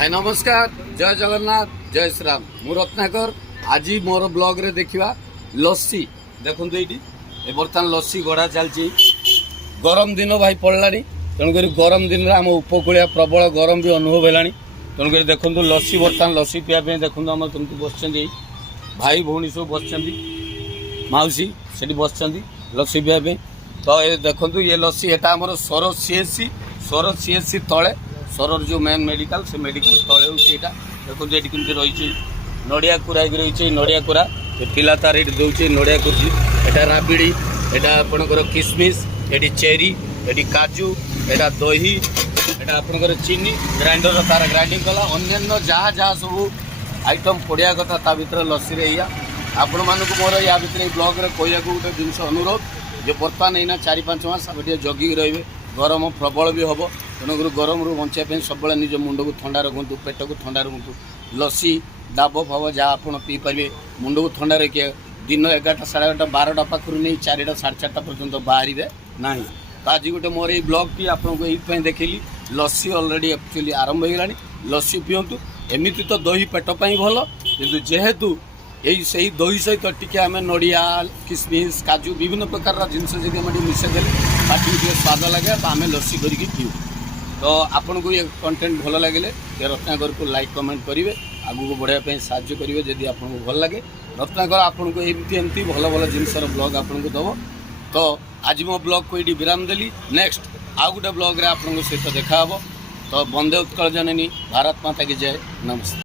भाई नमस्कार, जय जगन्नाथ, जय श्री राम। मु रत्नाकर आज मोर ब्लॉग रे देखिवा लस्सी देखु ये बर्तमान लस्सी गढ़ा चलती। गरम दिन भाई पड़लानी तेणुक गरम दिन में आम उपकूलिया प्रबल गरम भी अनुभव है। तेणुक देखो लस्सी बर्तमान लस्सी पीवा देखो आम तुमको बस भाई भौणी सब बस मौसी से बस लस्सी पीवा। तो ये देखो ये लस्सी एटा आमर सर सीएससी तले सरर जो मेन मेडिकल से मेडिकल तले होता देखो ये कमी रही नड़िया कुरा रही नड़िया कुरा पिला तार ये दूसरी नड़िया कुर्सी एटा राबिड़ी एटा आपणकर किसमिस ये चेरी ये काजू एटा दही एटा आपणकर चीनी ग्राइंडर तार ग्राइंडिंग कला अन्य जहाँ जहाँ सब आइटम पड़ा कथा ता भर लस्सी या आपण मानक मोर या भितर ब्लॉग रे कहया गोटे जिन अनुरोध जो बर्तमान एना 4-5 मास आप जगिक रे गरम प्रबल भी हम तेणुक गरम रू बचाई सब निज मुंड को ठंडा रखु पेट को ठंडा रखु लस्सी डाब फाब जहाँ आप पीपारे मुंड को ठंडा रखिए दिन 11टा 11:30 12टा पाखु नहीं 4टा 4:30 पर्यंत बाहर ना। तो आज गोटे मोर ये ब्लॉग टी आपको ये देखिली लस्सी अलरेडी एक्चुअली आरंभ हो गलानी। लस्सी पिंतु एमती तो दही पेटपाई भल कि जेहेतु यही से दही सहित टी आम नड़िया किसमिस काजू विभिन्न प्रकार जिनस मिसेदे पार्टी टे स्वाद लगे आम लस्सी करके पीऊ। तो आपन को ये कंटेंट भल लगे रत्नाकर को लाइक कमेंट करेंगे आगू को बढ़ाई साहाय्य करेंगे जदि आपको भल लगे रत्नाकर आपन को एमती भल भल जिनसर ब्लॉग आपन को दब। तो आज मो ब्लॉग को ये विराम देली नेक्स्ट आउ गोटे ब्लॉग रे आपन सहित देखा। तो वंदे उत्कल जननी भारत माता की जय। नमस्ते।